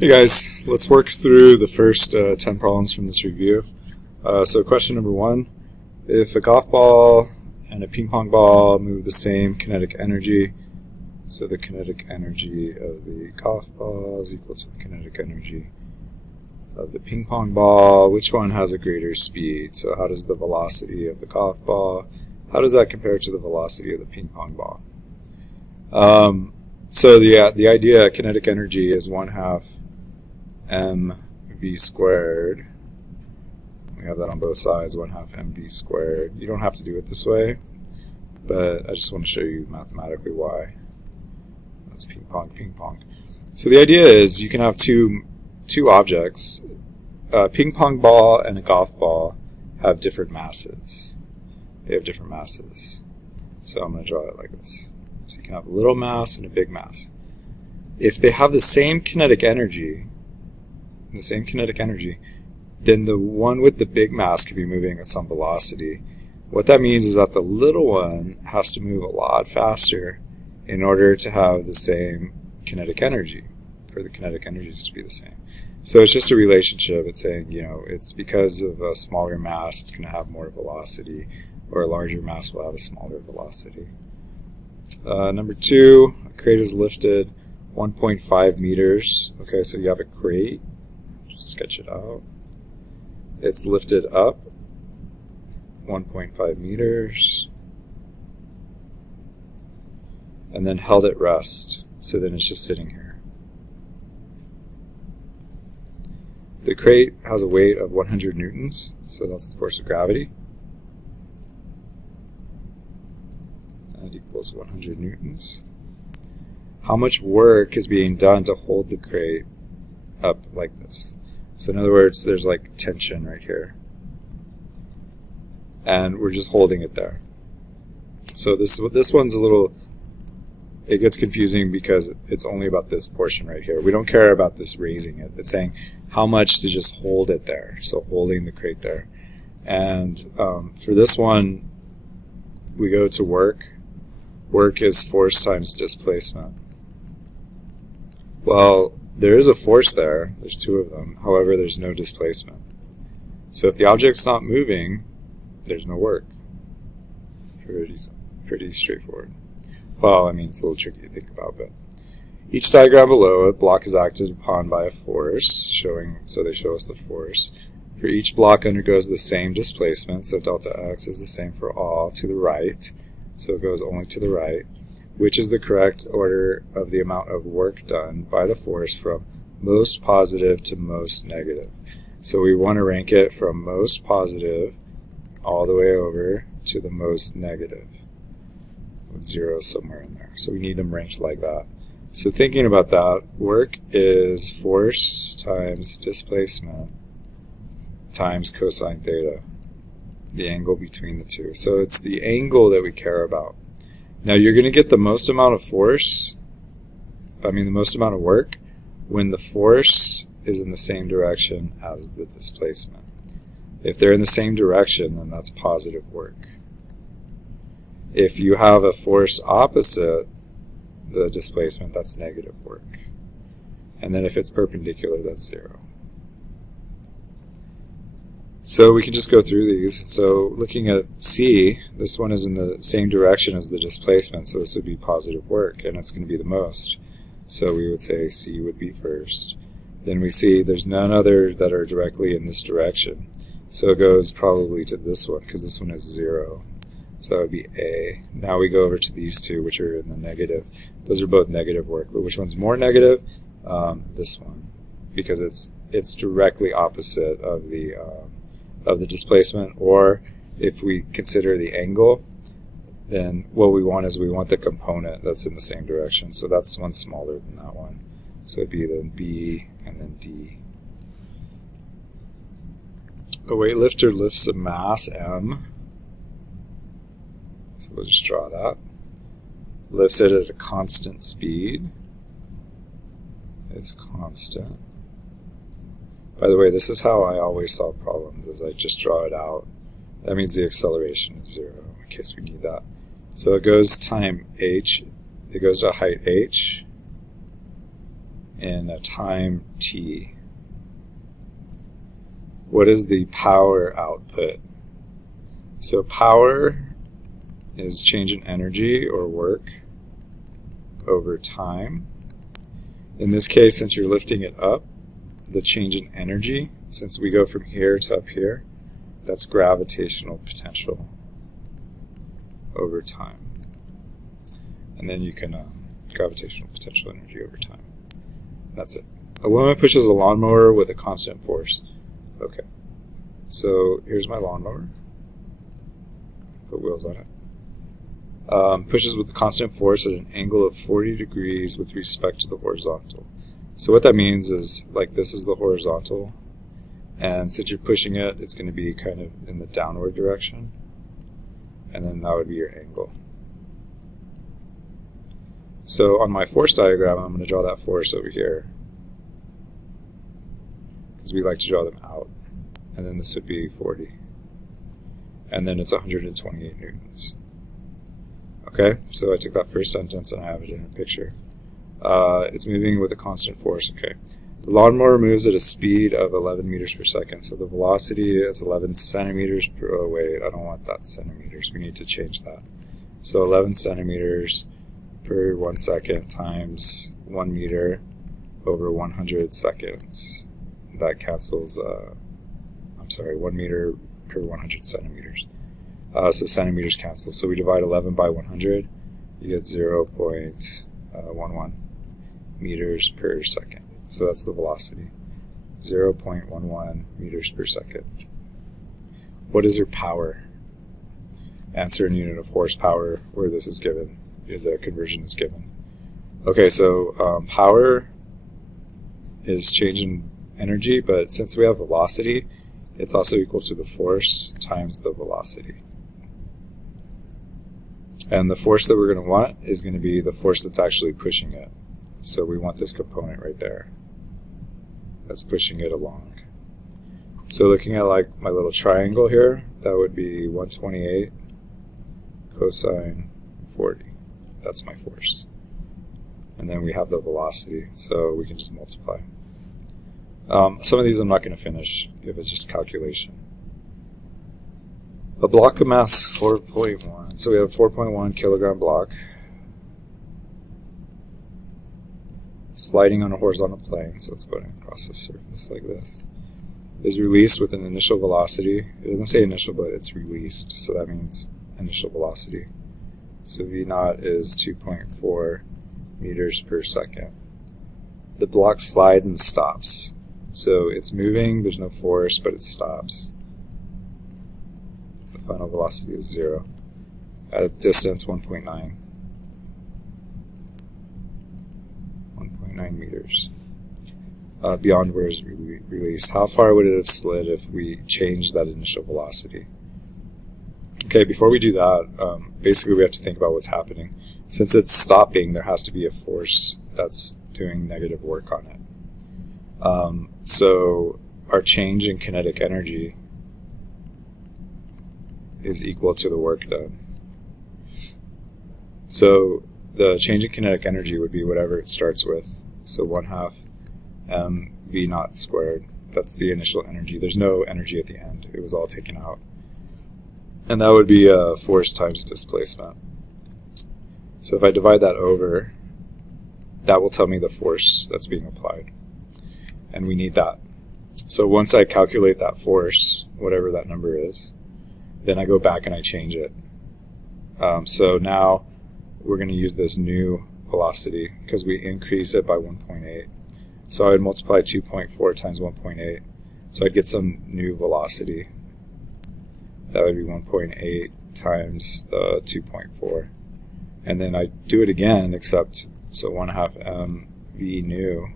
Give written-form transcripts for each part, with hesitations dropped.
Hey guys, let's work through the first 10 problems from this review. So question number 1, if a golf ball and a ping pong ball move the same kinetic energy, so the kinetic energy of the golf ball is equal to the kinetic energy of the ping pong ball, which one has a greater speed? So how does the velocity of the golf ball, how does that compare to the velocity of the ping pong ball? So the idea, kinetic energy, is 1/2 mv squared. We have that on both sides, 1/2 mv squared. You don't have to do it this way, but I just want to show you mathematically why. That's ping pong, ping pong. So the idea is you can have two objects. A ping pong ball and a golf ball have different masses. They have different masses. So I'm going to draw it like this. So you can have a little mass and a big mass. If they have the same kinetic energy, then the one with the big mass could be moving at some velocity. What that means is that the little one has to move a lot faster in order to have the same kinetic energy, for the kinetic energies to be the same. So it's just a relationship. It's saying, it's because of a smaller mass, it's going to have more velocity, or a larger mass will have a smaller velocity. Number 2, a crate is lifted 1.5 meters. Okay, so you have a crate. Just sketch it out. It's lifted up 1.5 meters and then held at rest. So then it's just sitting here. The crate has a weight of 100 newtons, so that's the force of gravity. That equals 100 newtons. How much work is being done to hold the crate up like this? So in other words, there's like tension right here. And we're just holding it there. So this one's a little, it gets confusing because it's only about this portion right here. We don't care about this raising it. It's saying how much to just hold it there. So holding the crate there. And for this one, we go to work. Work is force times displacement. Well, there is a force there. There's 2 of them. However, there's no displacement. So if the object's not moving, there's no work. Pretty straightforward. Well, I mean, it's a little tricky to think about, but each diagram below, a block is acted upon by a force, so they show us the force. For each block undergoes the same displacement, so delta x is the same for all, to the right, so it goes only to the right, which is the correct order of the amount of work done by the force from most positive to most negative. So we want to rank it from most positive all the way over to the most negative, with 0 somewhere in there. So we need them ranked like that. So thinking about that, work is force times displacement times cosine theta, the angle between the two. So it's the angle that we care about. Now you're going to get the most amount of the most amount of work when the force is in the same direction as the displacement. If they're in the same direction, then that's positive work. If you have a force opposite the displacement, that's negative work. And then if it's perpendicular, that's 0. So we can just go through these. So looking at C, this one is in the same direction as the displacement, so this would be positive work, and it's going to be the most. So we would say C would be first. Then we see there's none other that are directly in this direction. So it goes probably to this one, because this one is 0. So it would be A. Now we go over to these 2, which are in the negative. Those are both negative work, but which one's more negative? This one, because it's directly opposite of the displacement. Or if we consider the angle, then what we want is we want the component that's in the same direction. So that's one smaller than that one. So it'd be then B and then D. A weightlifter lifts a mass M. So we'll just draw that. Lifts it at a constant speed. It's constant. By the way, this is how I always solve problems, is I just draw it out. That means the acceleration is 0, in case we need that. So it goes time h, it goes to height h, in a time t. What is the power output? So power is change in energy or work over time. In this case, since you're lifting it up, the change in energy, since we go from here to up here, that's gravitational potential over time. And then you can gravitational potential energy over time. That's it. A woman pushes a lawnmower with a constant force. Okay. So here's my lawnmower. Put wheels on it. Pushes with a constant force at an angle of 40 degrees with respect to the horizontal. So what that means is, like, this is the horizontal, and since you're pushing it, it's going to be kind of in the downward direction, and then that would be your angle. So on my force diagram, I'm going to draw that force over here, because we like to draw them out, and then this would be 40, and then it's 128 newtons. Okay, so I took that first sentence and I have it in a picture. It's moving with a constant force. Okay, the lawnmower moves at a speed of 11 meters per second, so the velocity is 11 centimeters per, oh wait, I don't want that centimeters, we need to change that. So 11 centimeters per 1 second times 1 meter over 100 seconds. That cancels, 1 meter per 100 centimeters. So centimeters cancel. So we divide 11 by 100, you get 0.11 meters per second. So that's the velocity, 0.11 meters per second. What is your power? Answer in unit of horsepower, where this is given, the conversion is given. Okay, so power is change in energy, but since we have velocity, it's also equal to the force times the velocity. And the force that we're going to want is going to be the force that's actually pushing it. So we want this component right there that's pushing it along. So looking at like my little triangle here, that would be 128 cosine 40. That's my force. And then we have the velocity, so we can just multiply. Some of these I'm not going to finish if it's just calculation. A block of mass 4.1. So we have a 4.1 kilogram block sliding on a horizontal plane, so it's going across the surface like this. Is released with an initial velocity. It doesn't say initial, but it's released, so that means initial velocity. So V naught is 2.4 meters per second. The block slides and stops. So it's moving, there's no force, but it stops. The final velocity is 0. At a distance 1.9. 1.9 meters. Beyond where it's released. How far would it have slid if we changed that initial velocity? Okay, before we do that, basically we have to think about what's happening. Since it's stopping, there has to be a force that's doing negative work on it. So our change in kinetic energy is equal to the work done. So the change in kinetic energy would be whatever it starts with. So 1/2 mv naught squared. That's the initial energy. There's no energy at the end. It was all taken out. And that would be force times displacement. So if I divide that over, that will tell me the force that's being applied. And we need that. So once I calculate that force, whatever that number is, then I go back and I change it. So now we're going to use this new velocity because we increase it by 1.8. So I would multiply 2.4 times 1.8. So I'd get some new velocity. That would be 1.8 times 2.4. And then I do it again, except, so 1/2 mv new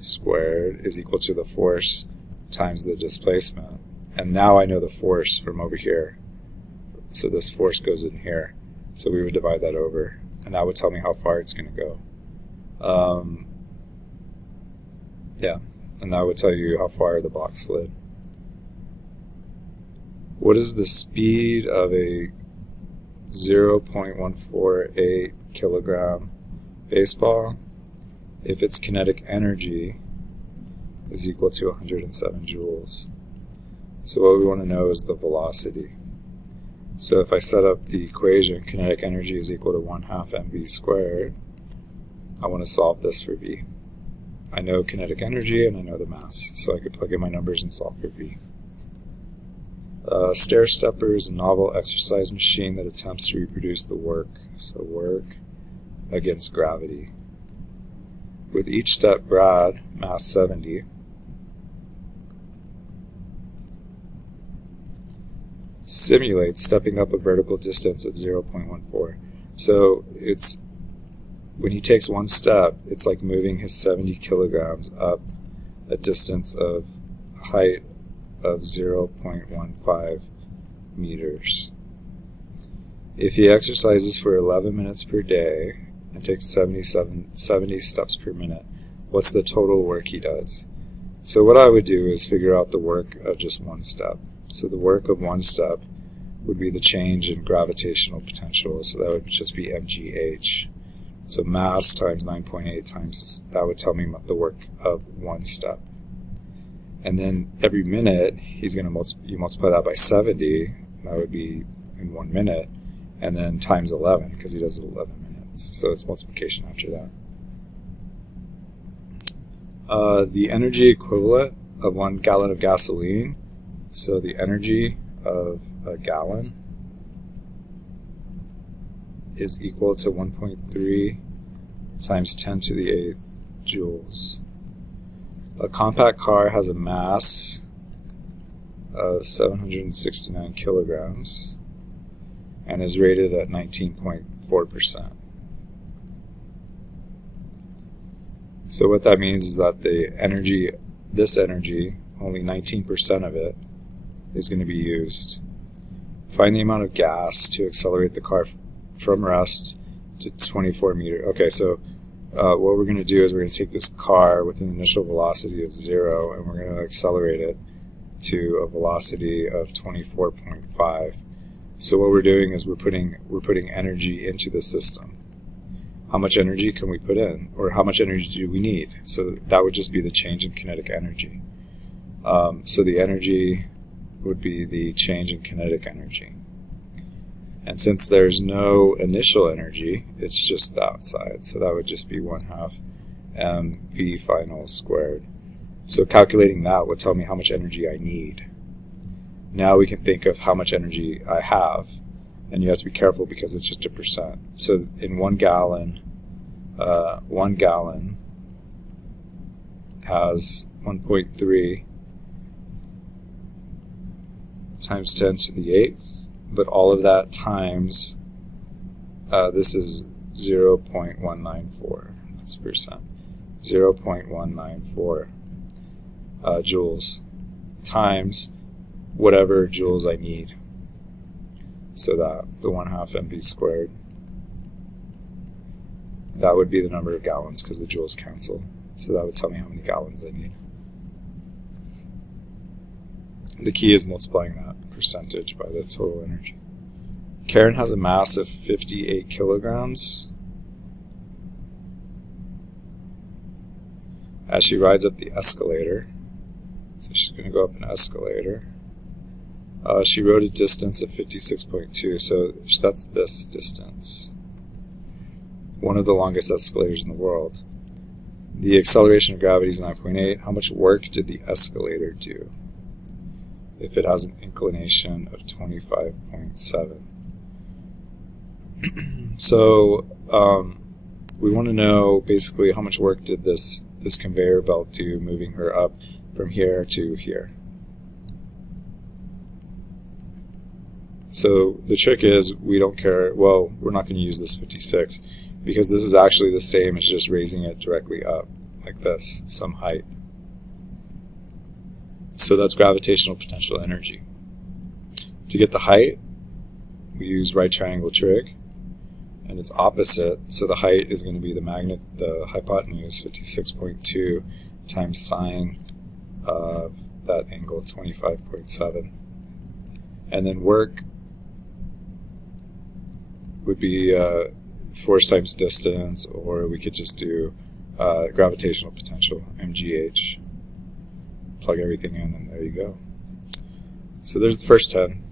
squared is equal to the force times the displacement. And now I know the force from over here. So this force goes in here. So we would divide that over, and that would tell me how far it's going to go. Yeah, and that would tell you how far the block slid. What is the speed of a 0.148 kilogram baseball? if its kinetic energy is equal to 107 joules. So what we want to know is the velocity. So if I set up the equation, kinetic energy is equal to 1/2 mv squared, I want to solve this for v. I know kinetic energy and I know the mass, so I could plug in my numbers and solve for v. Stair stepper is a novel exercise machine that attempts to reproduce the work. So work against gravity. With each step, Brad, mass 70, simulates stepping up a vertical distance of 0.14. So it's when he takes one step, it's like moving his 70 kilograms up a distance of height of 0.15 meters. If he exercises for 11 minutes per day and takes 70 steps per minute, what's the total work he does? So what I would do is figure out the work of just one step. So the work of one step would be the change in gravitational potential, so that would just be mgh. So mass times 9.8 times, that would tell me the work of one step. And then every minute, he's going to you multiply that by 70, that would be in 1 minute, and then times 11, because he does it 11 minutes. So it's multiplication after that. The energy equivalent of 1 gallon of gasoline, so the energy of a gallon is equal to 1.3 times 10 to the 8th joules. A compact car has a mass of 769 kilograms and is rated at 19.4%. So what that means is that the energy, only 19% of it is going to be used. Find the amount of gas to accelerate the car from rest to 24 meters. Okay, so what we're going to do is we're going to take this car with an initial velocity of 0 and we're going to accelerate it to a velocity of 24.5. So what we're doing is we're putting energy into the system. How much energy can we put in, or how much energy do we need? So that would just be the change in kinetic energy. So the energy would be the change in kinetic energy. And since there's no initial energy, it's just the outside. So that would just be 1/2 mv final squared. So calculating that would tell me how much energy I need. Now we can think of how much energy I have. And you have to be careful because it's just a percent. So in 1 gallon, 1 gallon has 1.3 times 10 to the 8th, but all of that times, this is 0.194, that's percent, 0.194 joules times whatever joules I need. So that, the 1/2 mv squared, that would be the number of gallons because the joules cancel. So that would tell me how many gallons I need. The key is multiplying that percentage by the total energy. Karen has a mass of 58 kilograms. As she rides up the escalator, so she's going to go up an escalator. She rode a distance of 56.2, so that's this distance. One of the longest escalators in the world. The acceleration of gravity is 9.8. How much work did the escalator do if it has an inclination of 25.7? So we want to know basically how much work did this conveyor belt do moving her up from here to here. So the trick is we don't care, well, we're not going to use this 56 because this is actually the same as just raising it directly up like this, some height. So that's gravitational potential energy. To get the height, we use right triangle trig, and it's opposite, so the height is going to be the hypotenuse, 56.2 times sine of that angle, 25.7. And then work would be force times distance, or we could just do gravitational potential, mgh. Plug everything in, and there you go. So there's the first 10.